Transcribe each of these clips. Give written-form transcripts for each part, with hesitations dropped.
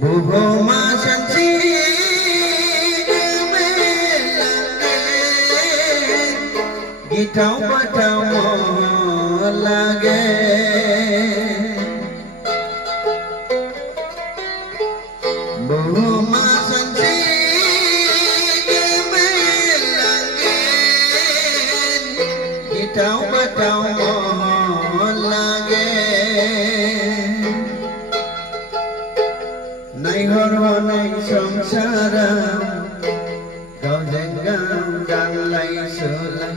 Buhumao sanse gitau batau lage Buhumao sanse gitau batau lage nay hor nay samsara kau jangan dan lay selai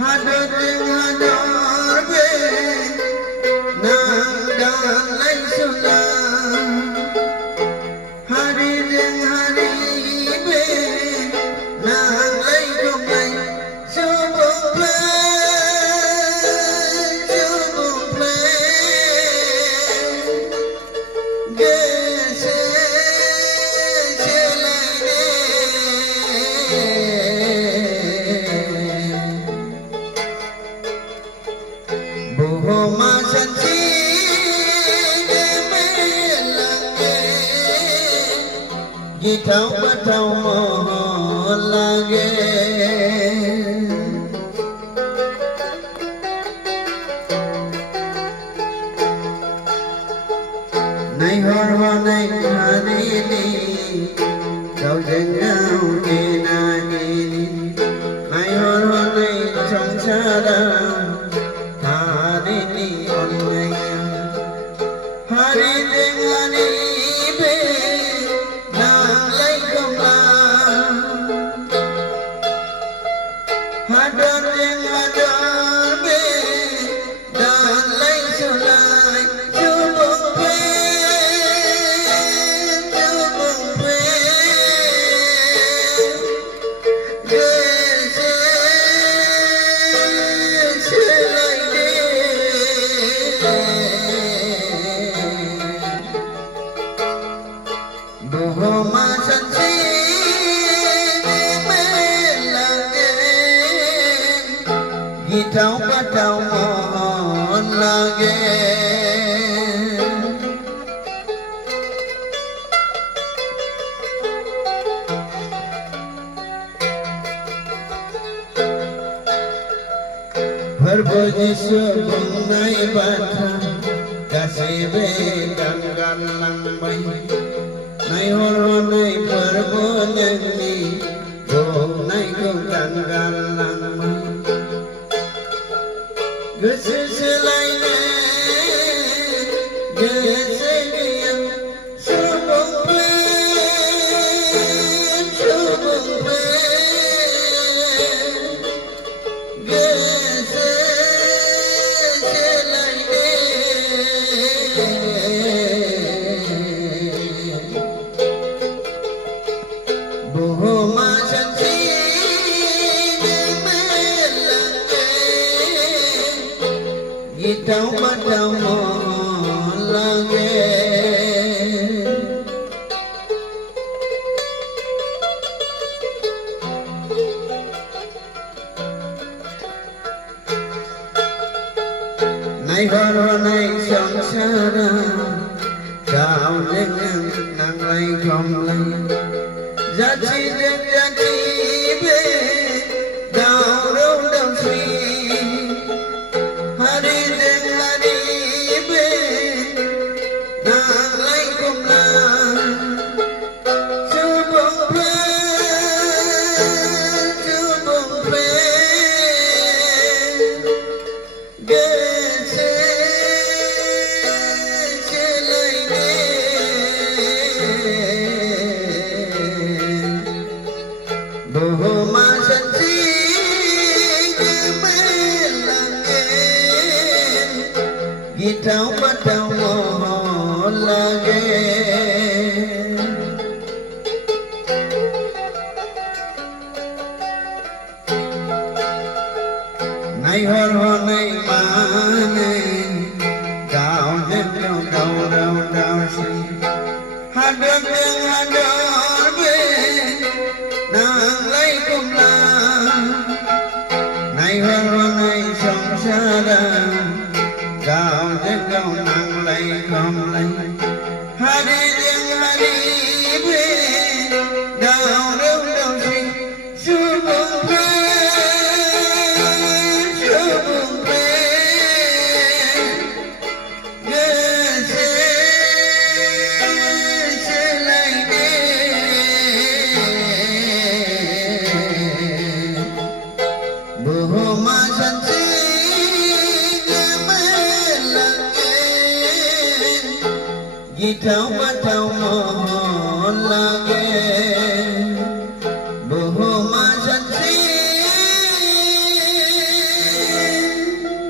hadar hadar be nang dan lay selai hari hari be nang lay kumai subung play Buhumao sanse gitau batau lage nay hor nay hari ni kau jangan kena ini nay hor nay samsara hari ni hari be nang lay kumla hadar be nang lay sulai subung pe Buhumao sanse gitau batau lage Berboji subung nay bata kasibe danggan langbai nay hor nay berbunyi oh nay kudang galang gese selai gese dia subung pe gese selai Buhumao sanse gitau batau lage nay hor nay samsara kau jangan nang lay kumlay Jati be down down sweet hari be nang lay kumla subung pe gese selai Buhumao sanse gitau batau lage nay hor nay mane kau jangan kau si hadar be nang lay kumla nay hor nay samsara gạo trên cầu nặng lấy không lấy hai đi riêng hai đi về đào đâu đâu sinh chưa buông về chưa buông về nghe sẽ lại đi Buhumao sanse Gwmwrlangwn Bodo